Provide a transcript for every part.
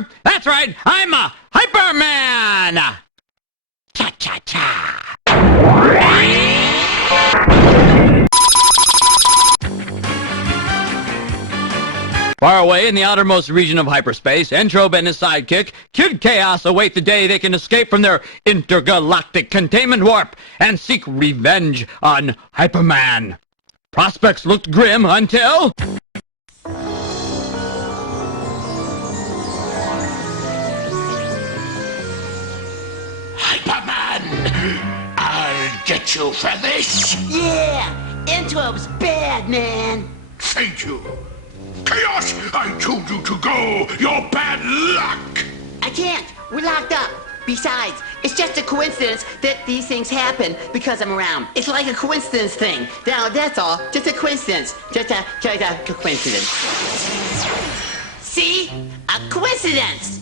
Hyper! That's right, I'm a Hyperman! Cha-cha-cha! Far away in the outermost region of hyperspace, Entrobe and his sidekick, Kid Chaos, await the day they can escape from their intergalactic containment warp and seek revenge on Hyperman. Prospects looked grim until... Hyperman! I'll get you for this! Yeah! Entrobe's bad, man! Thank you! Chaos! I told you to go! You're bad luck! I can't! We're locked up! Besides, it's just a coincidence that these things happen because I'm around. It's like a coincidence thing. Now, that's all. Just a coincidence. Just a coincidence. See? A coincidence!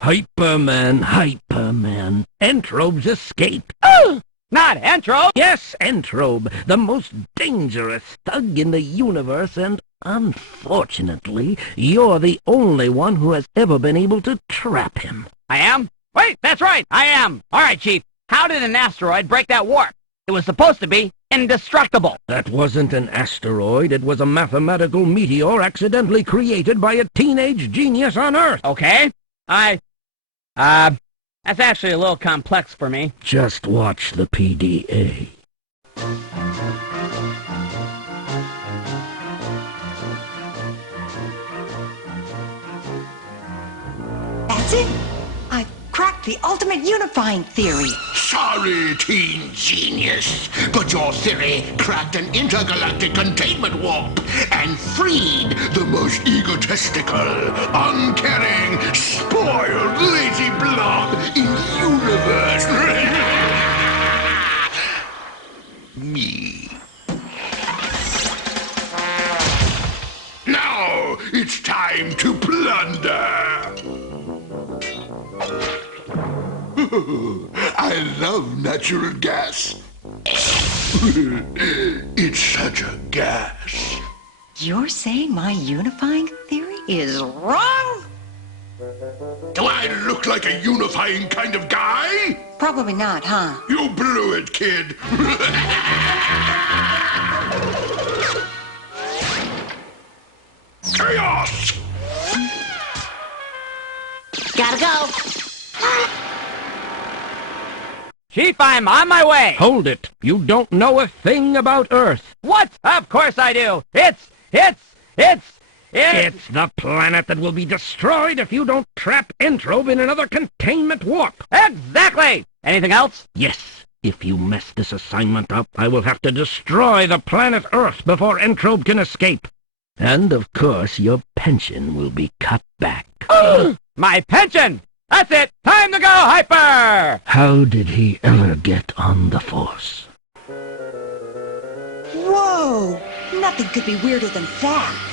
Hyperman. Entrobe's escaped. Not Entrobe! Yes, Entrobe, the most dangerous thug in the universe, and unfortunately, you're the only one who has ever been able to trap him. I am? Wait, that's right, I am! Alright, Chief, how did an asteroid break that warp? It was supposed to be indestructible. That wasn't an asteroid, it was a mathematical meteor accidentally created by a teenage genius on Earth. Okay, that's actually a little complex for me. Just watch the PDA. That's it. I've cracked the ultimate unifying theory. Sorry, teen genius, but your theory cracked an intergalactic containment warp and freed the most egotistical, uncaring, spoiled, lazy blob in the universe. Me. Now it's time to plunder. I love natural gas. It's such a gas. You're saying my unifying theory is wrong? Do I look like a unifying kind of guy? Probably not, huh? You blew it, kid. Chaos! Gotta go! Chief, I'm on my way! Hold it. You don't know a thing about Earth. What? Of course I do! It's It's the planet that will be destroyed if you don't trap Entrobe in another containment warp. Exactly! Anything else? Yes. If you mess this assignment up, I will have to destroy the planet Earth before Entrobe can escape. And, of course, your pension will be cut back. My pension! That's it! Time to go, Hyper! How did he ever get on the Force? Whoa! Nothing could be weirder than that.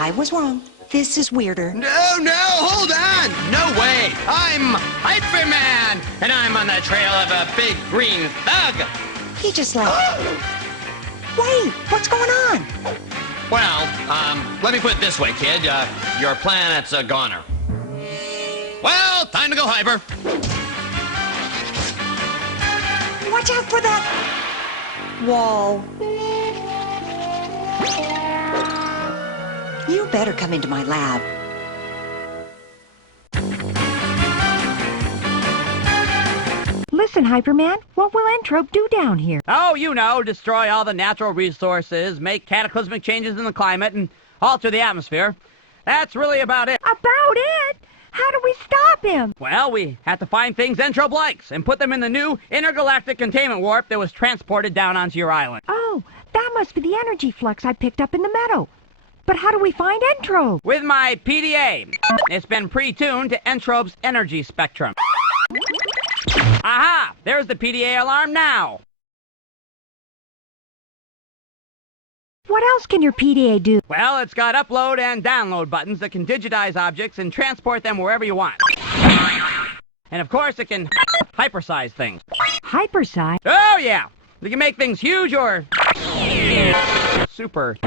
I was wrong. This is weirder. No, hold on! No way! I'm Hyperman! And I'm on the trail of a big green thug! He just like... Wait, what's going on? Well, let me put it this way, kid. Your planet's a goner. Well, time to go, Hyper. Watch out for that wall. You better come into my lab. Listen, Hyperman, what will Entrobe do down here? Oh, you know, destroy all the natural resources, make cataclysmic changes in the climate, and alter the atmosphere. That's really about it. About it? How do we stop him? Well, we have to find things Entrobe likes and put them in the new intergalactic containment warp that was transported down onto your island. Oh, that must be the energy flux I picked up in the meadow. But how do we find Entrobe? With my PDA. It's been pre-tuned to Entrobe's energy spectrum. Aha! There's the PDA alarm now! What else can your PDA do? Well, it's got upload and download buttons that can digitize objects and transport them wherever you want. And of course, it can hypersize things. Hypersize? Oh, yeah! You can make things huge or super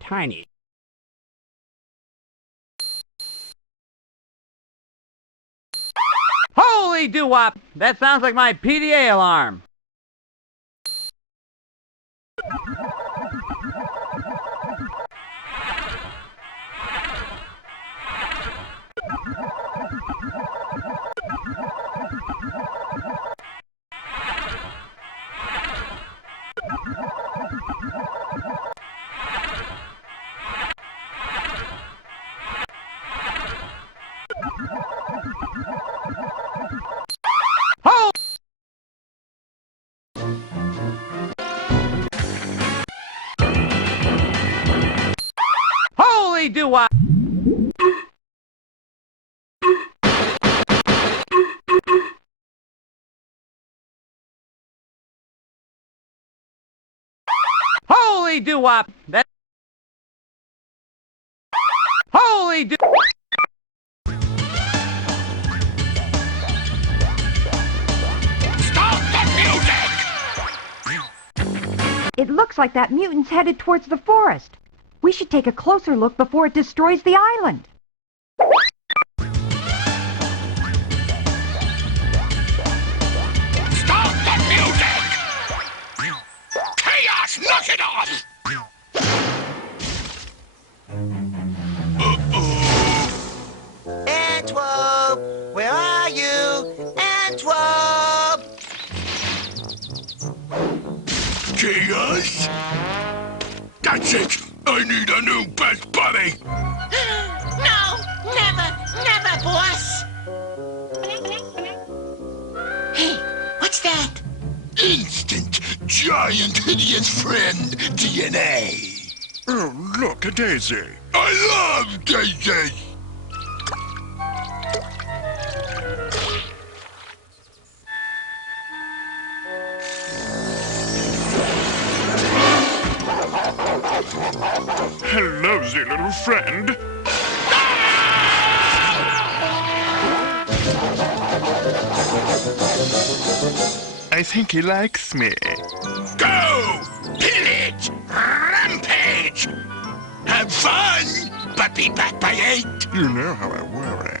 tiny. Holy doo-wop! That sounds like my PDA alarm. Holy doo-wop! Holy doo-wop! That... Holy doo... Stop the music! It looks like that mutant's headed towards the forest. We should take a closer look before it destroys the island. Stop the music! Chaos, knock it off! Entrobe! Where are you? Entrobe! Chaos? That's it! I need a new best buddy! No, never, never, boss. Hey, what's that? Instant, giant, hideous friend DNA! Oh, look, a daisy. I love daisies! Hello, the little friend. I think he likes me. Go! Pillage! Rampage! Have fun! But be back by 8! You know how I worry.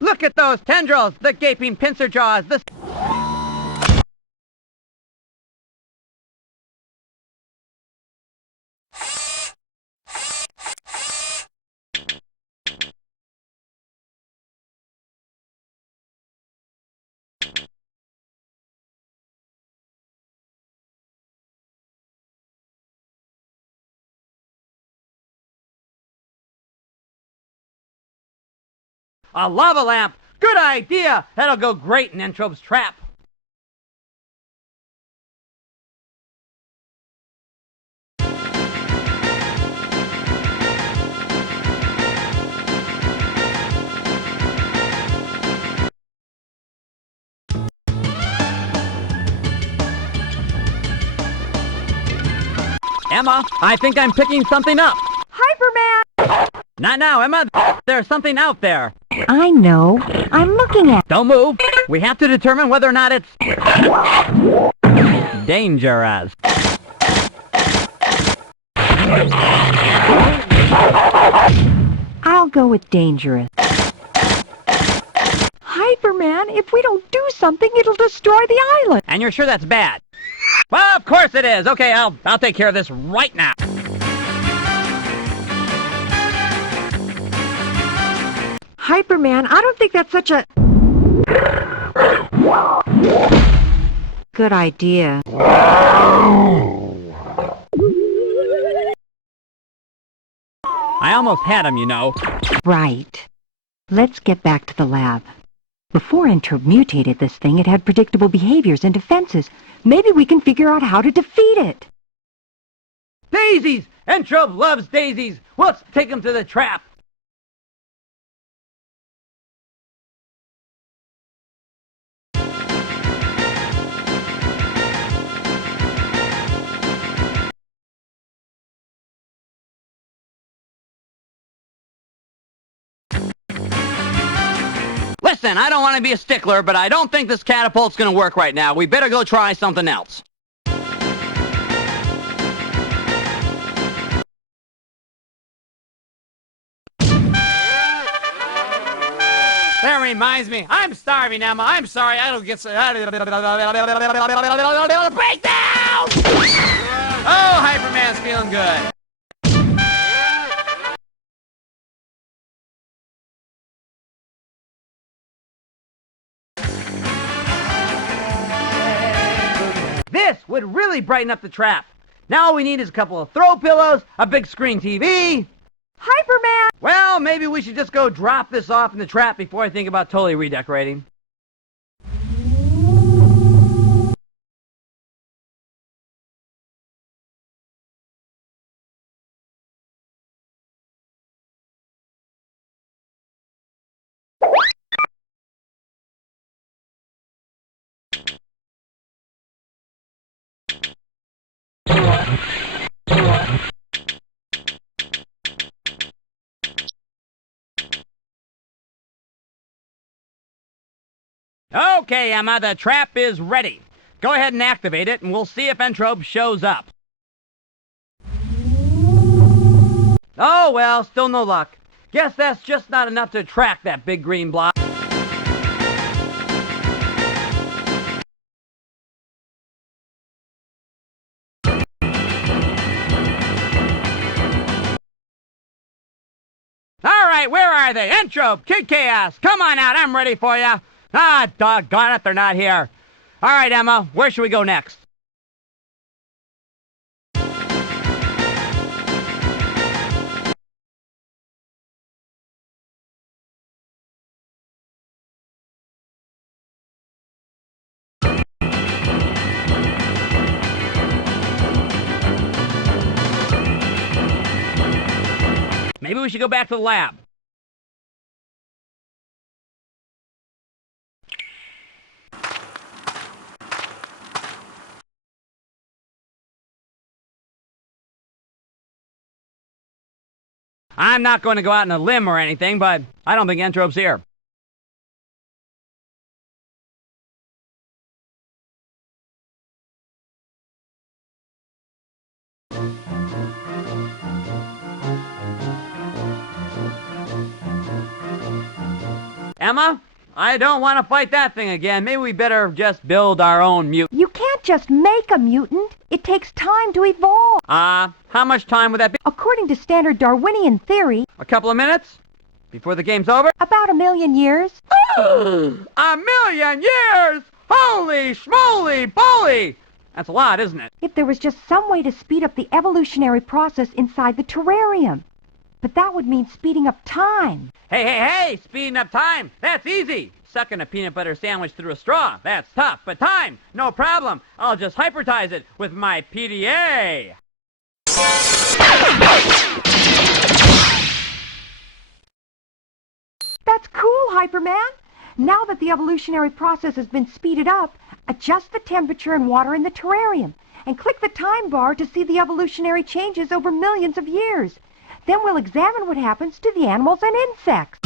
Look at those tendrils! The gaping pincer jaws! The... A lava lamp! Good idea! That'll go great in Entrobe's trap. Emma, I think I'm picking something up. Hyperman! Not now, Emma. There's something out there. I know. I'm looking at... Don't move. We have to determine whether or not it's... dangerous. I'll go with dangerous. Hyperman, if we don't do something, it'll destroy the island. And you're sure that's bad? Well, of course it is. Okay, I'll take care of this right now. Hyperman, I don't think that's such a... good idea. I almost had him, you know. Right. Let's get back to the lab. Before Entrobe mutated this thing, it had predictable behaviors and defenses. Maybe we can figure out how to defeat it. Daisies! Entrobe loves daisies! Let's take him to the trap! Listen, I don't want to be a stickler, but I don't think this catapult's going to work right now. We better go try something else. That reminds me, I'm starving, Emma. I'm sorry, I don't get so... Breakdown! Oh, Hyperman's feeling good. This would really brighten up the trap. Now all we need is a couple of throw pillows, a big screen TV. Hyperman! Well, maybe we should just go drop this off in the trap before I think about totally redecorating. Okay, Emma, the trap is ready. Go ahead and activate it, and we'll see if Entrobe shows up. Oh, well, still no luck. Guess that's just not enough to attract that big green blob. All right, where are they? Entrobe, Kid Chaos, come on out, I'm ready for you. Ah, doggone it, they're not here. All right, Emma, where should we go next? Maybe we should go back to the lab. I'm not going to go out on a limb or anything, but I don't think Entrobe's here. Emma, I don't want to fight that thing again. Maybe we better just build our own mutant. You can't just make a mutant. It takes time to evolve. How much time would that be? According to standard Darwinian theory, A couple of minutes? Before the game's over? about 1,000,000 years. 1,000,000 years! Holy schmoly bully! That's a lot, isn't it? If there was just some way to speed up the evolutionary process inside the terrarium. But that would mean speeding up time. Hey, speeding up time, that's easy. Sucking a peanut butter sandwich through a straw, that's tough. But time, no problem. I'll just hypertize it with my PDA. That's cool, Hyperman. Now that the evolutionary process has been speeded up, adjust the temperature and water in the terrarium, and click the time bar to see the evolutionary changes over millions of years. Then we'll examine what happens to the animals and insects.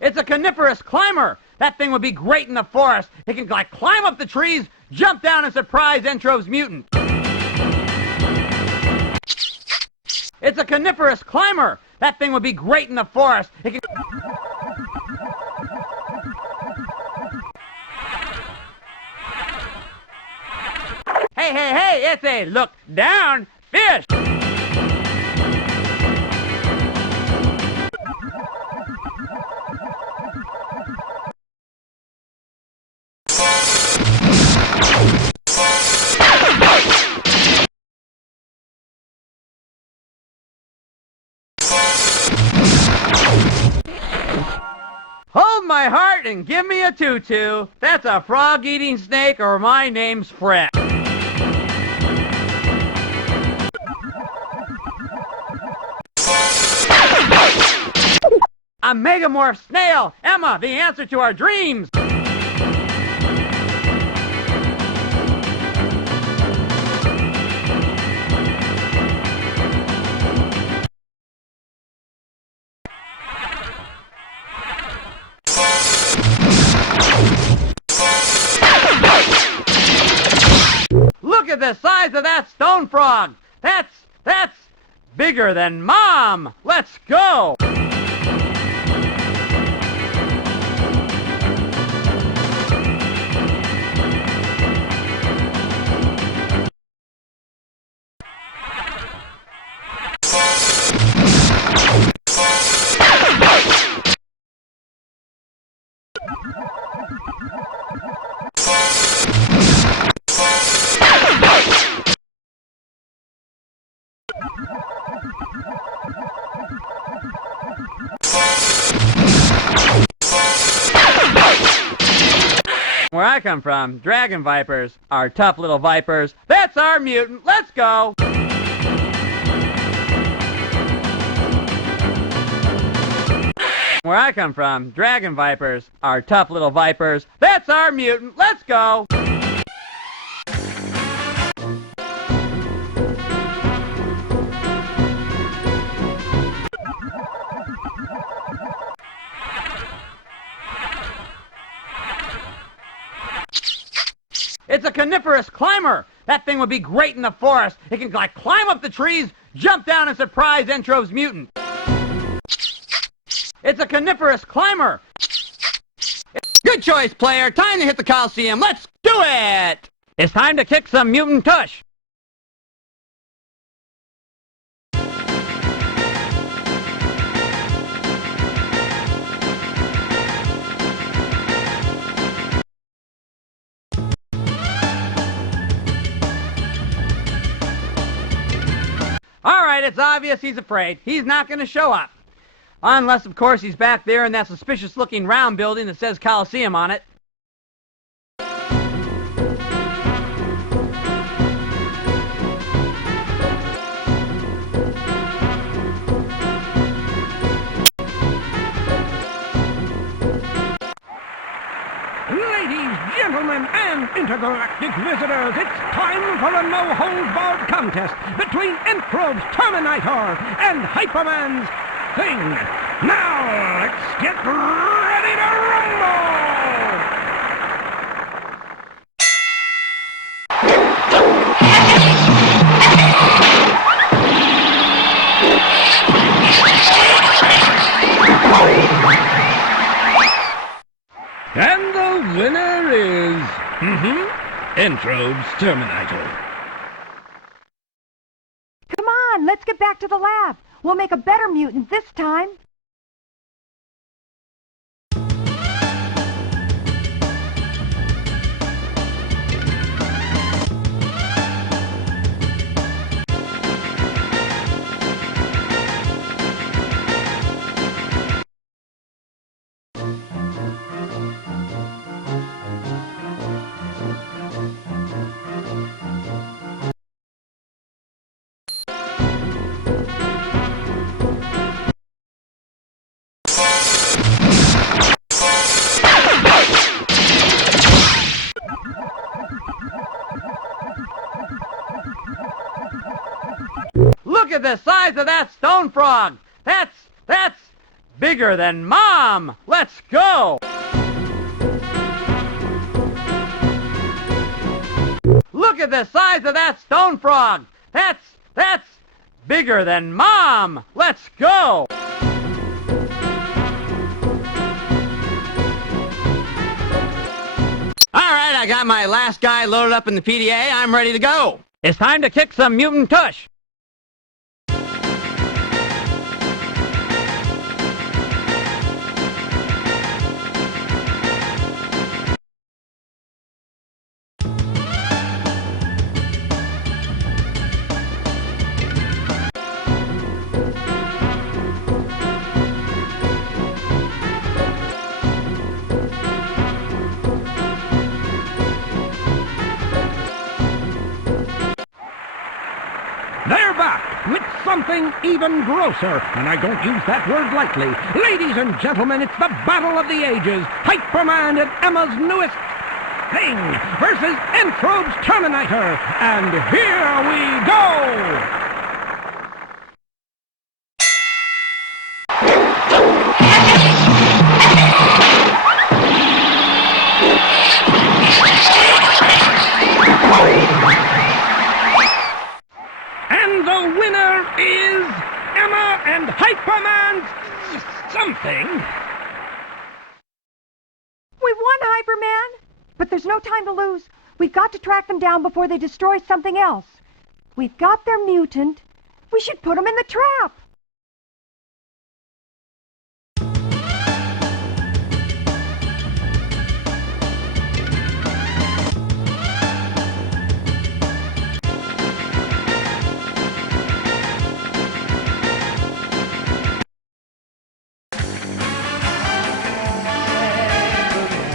It's a coniferous climber. That thing would be great in the forest. It can like climb up the trees, jump down and surprise Entrobe's mutant. It's a coniferous climber. That thing would be great in the forest. It can... Hey, it's a look down fish. my heart and give me a tutu. That's a frog-eating snake or my name's Hfric. A megamorph snail! Emma, the answer to our dreams! Look at the size of that stone frog! That's bigger than Mom! Let's go! Where I come from, dragon vipers are tough little vipers. That's our mutant. Let's go! Where I come from, dragon vipers are tough little vipers. That's our mutant. Let's go! It's a coniferous climber! That thing would be great in the forest. It can, like, climb up the trees, jump down and surprise Entrobe's mutant. It's a coniferous climber! Good choice, player. Time to hit the Colosseum. Let's do it! It's time to kick some mutant tush. Alright, it's obvious he's afraid. He's not going to show up. Unless, of course, he's back there in that suspicious-looking round building that says Colosseum on it. Ladies, gentlemen, and intergalactic visitors, it's time for a no-holds-barred contest between Entrobe's Terminator and Hyperman's Thing. Now, let's get ready to rumble! And the winner is... Entrobe's Terminator. Come on, let's get back to the lab. We'll make a better mutant this time. Look at the size of that stone frog! That's bigger than Mom! Let's go! Look at the size of that stone frog! That's bigger than Mom! Let's go! Alright, I got my last guy loaded up in the PDA. I'm ready to go. It's time to kick some mutant tush. something even grosser, and I don't use that word lightly. Ladies and gentlemen, it's the battle of the ages. Hyperman and Emma's newest thing versus Entrobe's Terminator. And here we go! And the winner is Emma and Hyperman's something. We won, Hyperman! But there's no time to lose. We've got to track them down before they destroy something else. We've got their mutant. We should put them in the trap.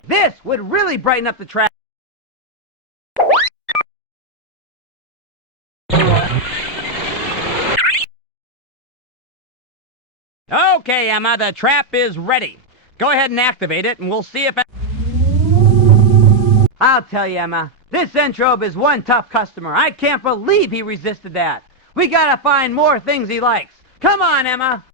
This would really brighten up the trap. Okay, Emma, the trap is ready. Go ahead and activate it, and we'll see if... I'll tell you, Emma, this Entrobe is one tough customer. I can't believe he resisted that. We gotta find more things he likes. Come on, Emma.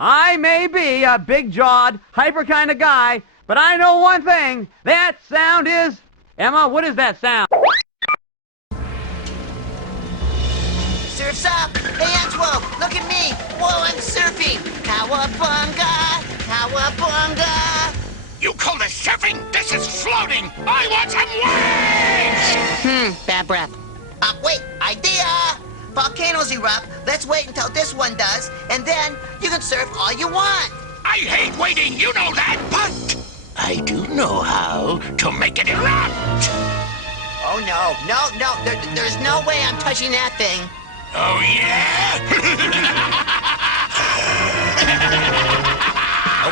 I may be a big-jawed, hyper kind of guy, but I know one thing. That sound is... Emma, what is that sound? Surf's up! Hey, Entrobe, look at me! Whoa, I'm surfing! Cowabunga! Cowabunga! You call this surfing? This is floating! I want some waves! Bad breath. Wait, idea! Volcanoes erupt. Let's wait until this one does, and then you can surf all you want. I hate waiting, you know that, but I do know how to make it erupt! Oh, no, there's no way I'm touching that thing. Oh, yeah?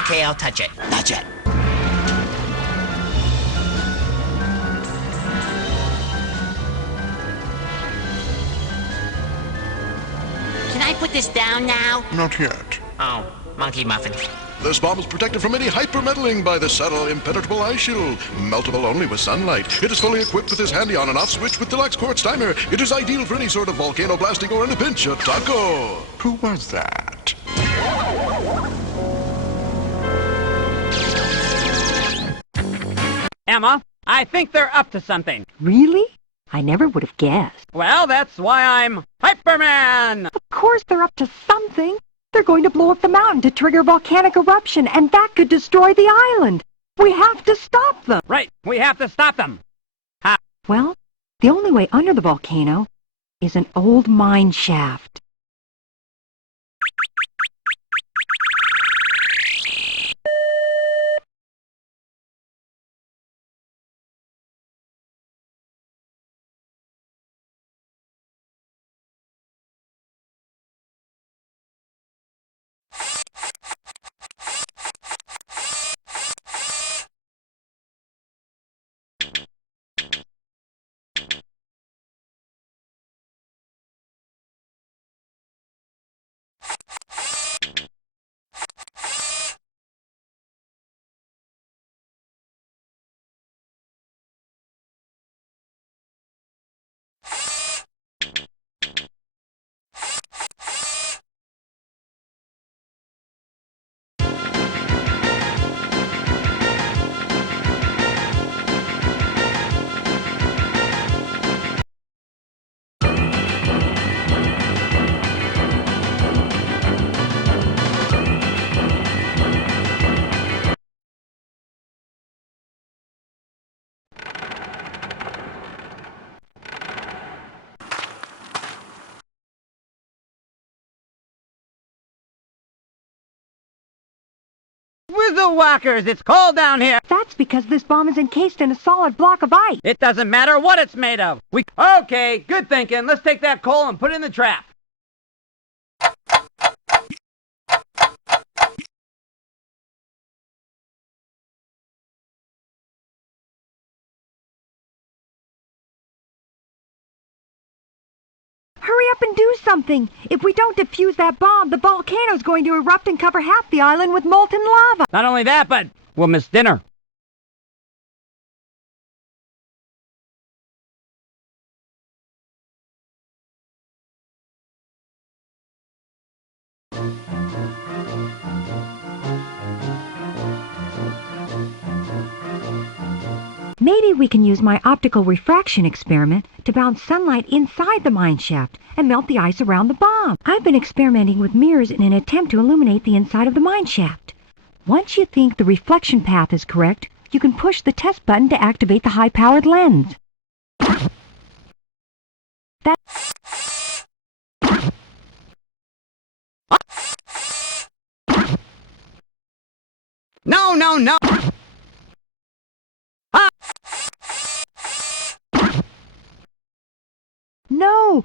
Okay, I'll touch it. Touch it. Can I put this down now? Not yet. Oh, monkey muffin. This bomb is protected from any hypermetalling by the subtle, impenetrable ice shield. Meltable only with sunlight. It is fully equipped with this handy on and off switch with deluxe quartz timer. It is ideal for any sort of volcano blasting or in a pinch, a taco. Who was that? Emma, I think they're up to something. Really? I never would have guessed. Well, that's why I'm Hyperman! Of course they're up to something. They're going to blow up the mountain to trigger volcanic eruption, and that could destroy the island. We have to stop them. Right, we have to stop them. How? Well, the only way under the volcano is an old mine shaft. With the walkers, it's cold down here. That's because this bomb is encased in a solid block of ice. It doesn't matter what it's made of. Okay, good thinking. Let's take that coal and put it in the trap. Hurry up and do something. If we don't defuse that bomb, the volcano's going to erupt and cover half the island with molten lava. Not only that, but we'll miss dinner. Maybe we can use my optical refraction experiment to bounce sunlight inside the mine shaft and melt the ice around the bomb. I've been experimenting with mirrors in an attempt to illuminate the inside of the mine shaft. Once you think the reflection path is correct, you can push the test button to activate the high-powered lens. No, no, no! No!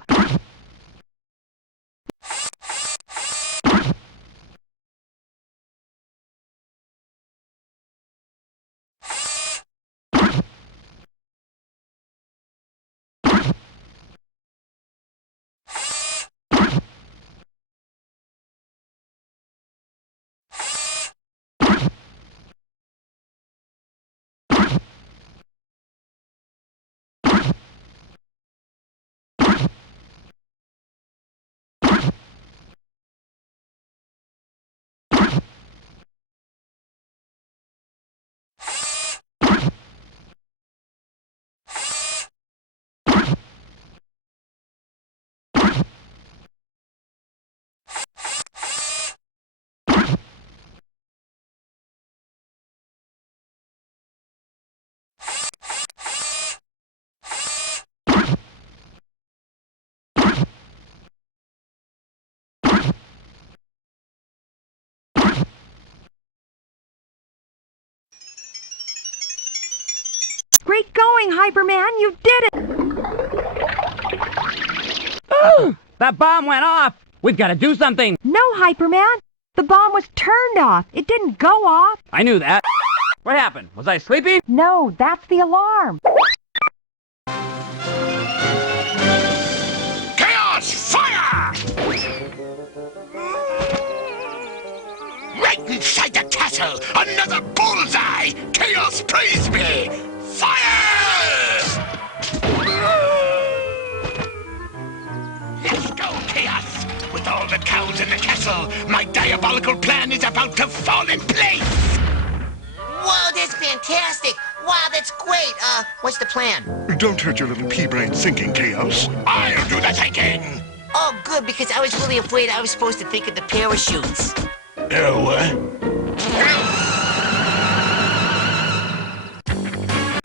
Great going, Hyperman! You did it! That bomb went off! We've got to do something! No, Hyperman! The bomb was turned off. It didn't go off. I knew that. What happened? Was I sleeping? No, that's the alarm. Chaos fire! Right inside the castle! Another bullseye! Chaos praise me! Fire! Let's go, Chaos! With all the cows in the castle, my diabolical plan is about to fall in place! Whoa, that's fantastic! Wow, that's great! What's the plan? Don't hurt your little pea brain thinking, Chaos. I'll do the thinking! Oh, good, because I was really afraid I was supposed to think of the parachutes. What?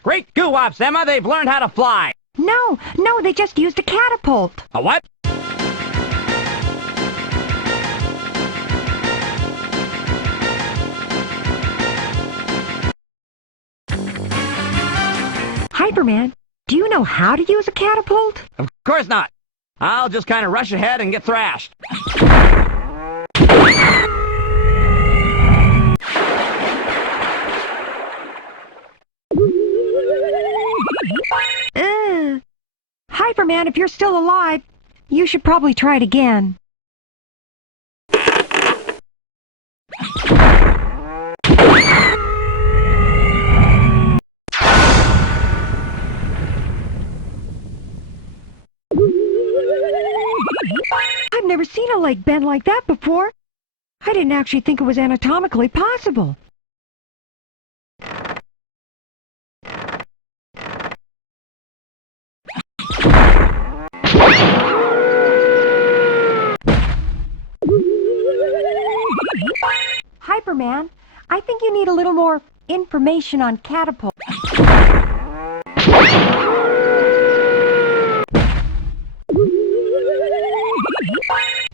Great goo-ops, Emma! They've learned how to fly! No, they just used a catapult. A what? Hyperman, do you know how to use a catapult? Of course not. I'll just kind of rush ahead and get thrashed. Hyperman, if you're still alive, you should probably try it again. I've never seen a leg bend like that before. I didn't actually think it was anatomically possible. Hyperman, I think you need a little more information on catapult.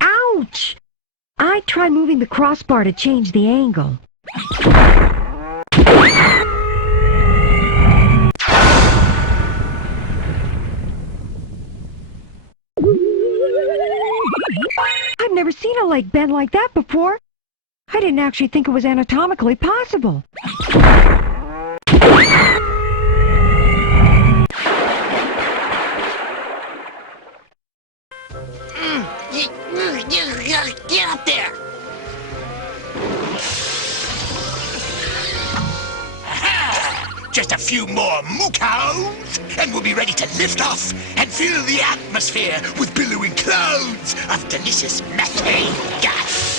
Ouch! I'd try moving the crossbar to change the angle. I've never seen a leg bend like that before. I didn't actually think it was anatomically possible. Get up there! Aha! Just a few more moocows, and we'll be ready to lift off and fill the atmosphere with billowing clouds of delicious methane gas.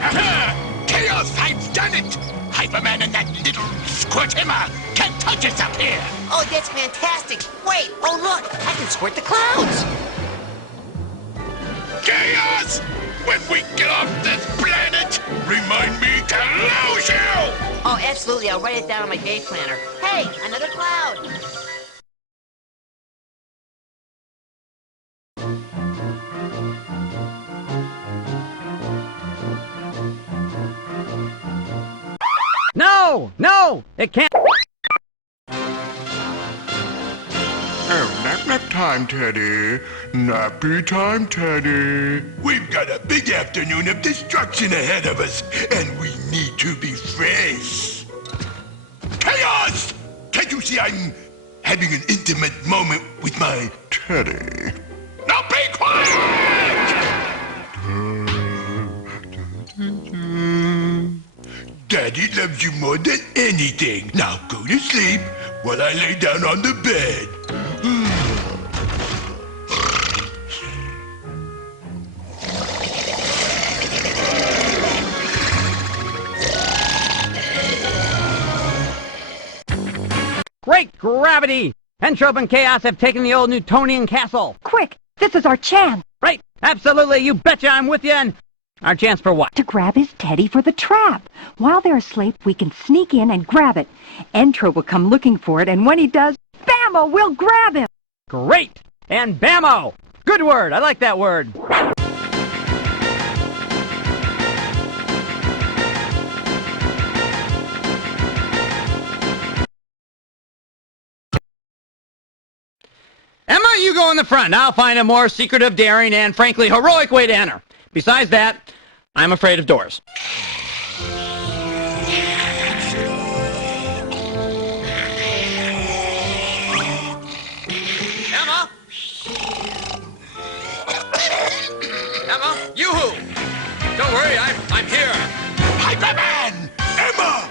Aha! Chaos, I've done it! Hyperman and that little squirtimmer can't touch us up here! Oh, that's fantastic! Wait, oh look, I can squirt the clouds! Chaos! When we get off this planet, remind me to lose you! Oh, absolutely. I'll write it down on my day planner. Hey, another cloud. No! No! It can't... Oh, nap time, Teddy. Nappy time, Teddy. We've got a big afternoon of destruction ahead of us, and we need to be fresh. Chaos! Can't you see I'm having an intimate moment with my Teddy. Now be quiet! Daddy loves you more than anything. Now go to sleep while I lay down on the bed. Great gravity! Entrobe and Chaos have taken the old Newtonian castle. Quick, this is our chance. Right, absolutely, you betcha I'm with you, and our chance for what? To grab his teddy for the trap. While they're asleep, we can sneak in and grab it. Entrobe will come looking for it, and when he does, bammo, we'll grab him. Great! And bammo! Good word, I like that word. Emma, you go in the front. I'll find a more secretive, daring, and frankly heroic way to enter. Besides that, I'm afraid of doors. Emma? Emma? Yoo-hoo! Don't worry, I'm here. Hyperman! Emma!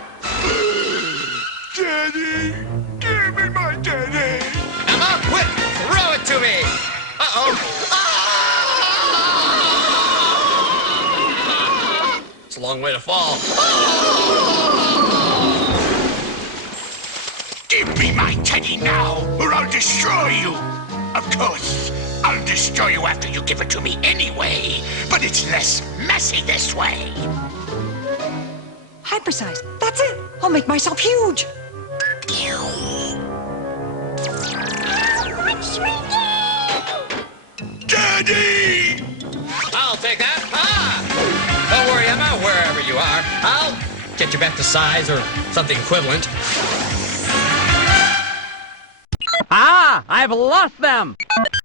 Daddy! Give me my daddy! Emma, quick! Throw it to me! Uh-oh! It's a long way to fall. Give me my teddy now, or I'll destroy you! Of course, I'll destroy you after you give it to me anyway, but it's less messy this way. Hypersize. That's it. I'll make myself huge. Daddy! I'll take that. Don't worry, Emma, wherever you are. I'll get you back to size or something equivalent. I've lost them!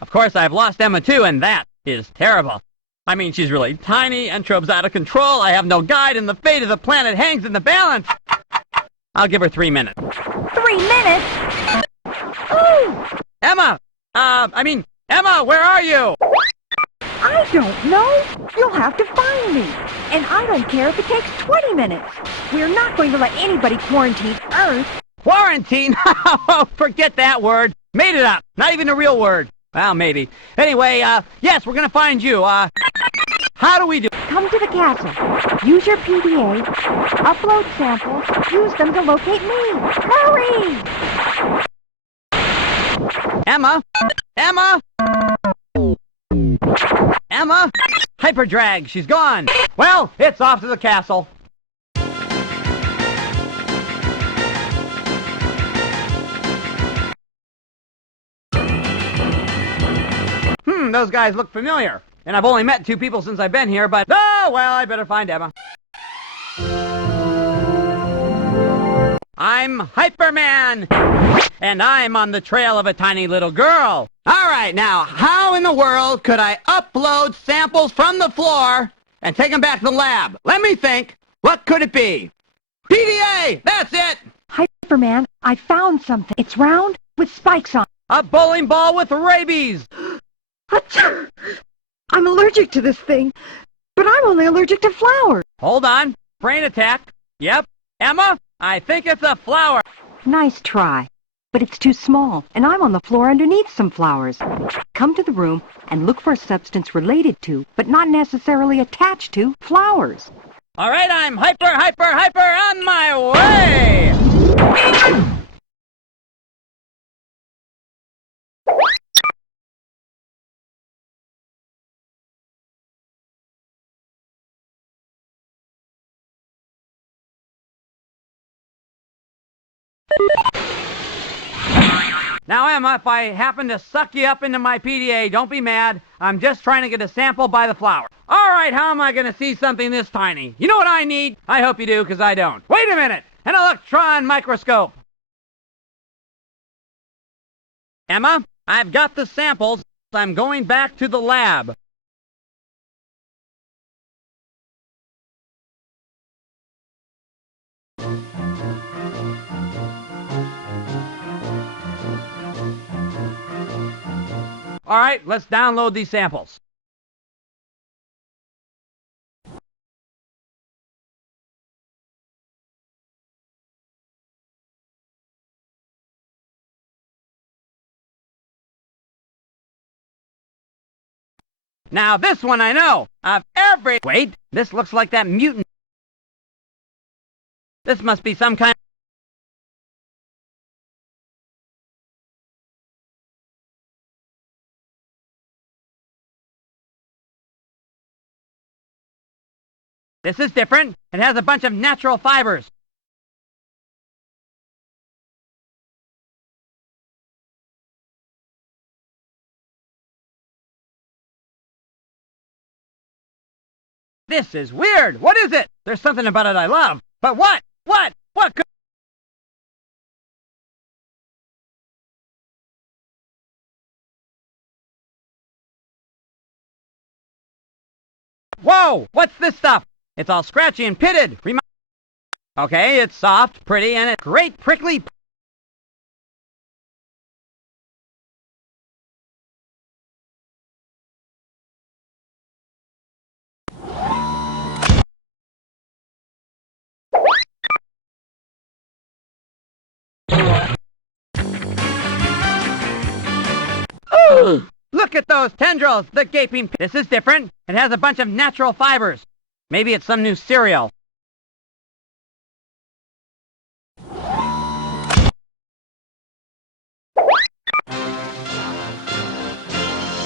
Of course, I've lost Emma too, and that is terrible. I mean, she's really tiny, Entrobe's out of control, I have no guide, and the fate of the planet hangs in the balance. I'll give her 3 minutes. 3 minutes? Ooh! Emma! Emma, where are you? I don't know. You'll have to find me. And I don't care if it takes 20 minutes. We're not going to let anybody quarantine Earth. Quarantine? Forget that word. Made it up. Not even a real word. Well, maybe. Anyway, yes, we're gonna find you. How do we do? Come to the castle. Use your PDA. Upload samples. Use them to locate me. Hurry! Emma? Emma? Emma? Hyperdrag. She's gone. Well, it's off to the castle. Those guys look familiar. And I've only met 2 people since I've been here, but... Oh, well, I better find Emma. I'm Hyperman! And I'm on the trail of a tiny little girl. All right, now, how in the world could I upload samples from the floor and take them back to the lab? Let me think. What could it be? PDA! That's it! Hyperman, I found something. It's round with spikes on A bowling ball with rabies! Achoo! I'm allergic to this thing, but I'm only allergic to flowers. Hold on. Brain attack. Yep. Emma, I think it's a flower. Nice try, but it's too small, and I'm on the floor underneath some flowers. Come to the room and look for a substance related to, but not necessarily attached to, flowers. All right, I'm hyper on my way! Now, Emma, if I happen to suck you up into my PDA, don't be mad. I'm just trying to get a sample by the flower. All right, how am I going to see something this tiny? You know what I need? I hope you do, because I don't. Wait a minute! An electron microscope! Emma, I've got the samples. I'm going back to the lab. All right, let's download these samples. Now this one I know. Wait, this looks like that mutant. This must be some kind. This is different. It has a bunch of natural fibers. This is weird. What is it? There's something about it I love. But what? What could... Whoa! What's this stuff? It's all scratchy and pitted. Okay, it's soft, pretty, and it's great prickly... Look at those tendrils, the gaping... This is different. It has a bunch of natural fibers. Maybe it's some new cereal.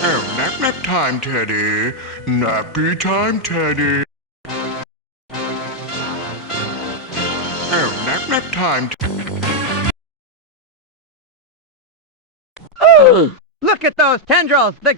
Oh, nap time, Teddy. Nappy time, Teddy. Oh, nap time. Look at those tendrils, the...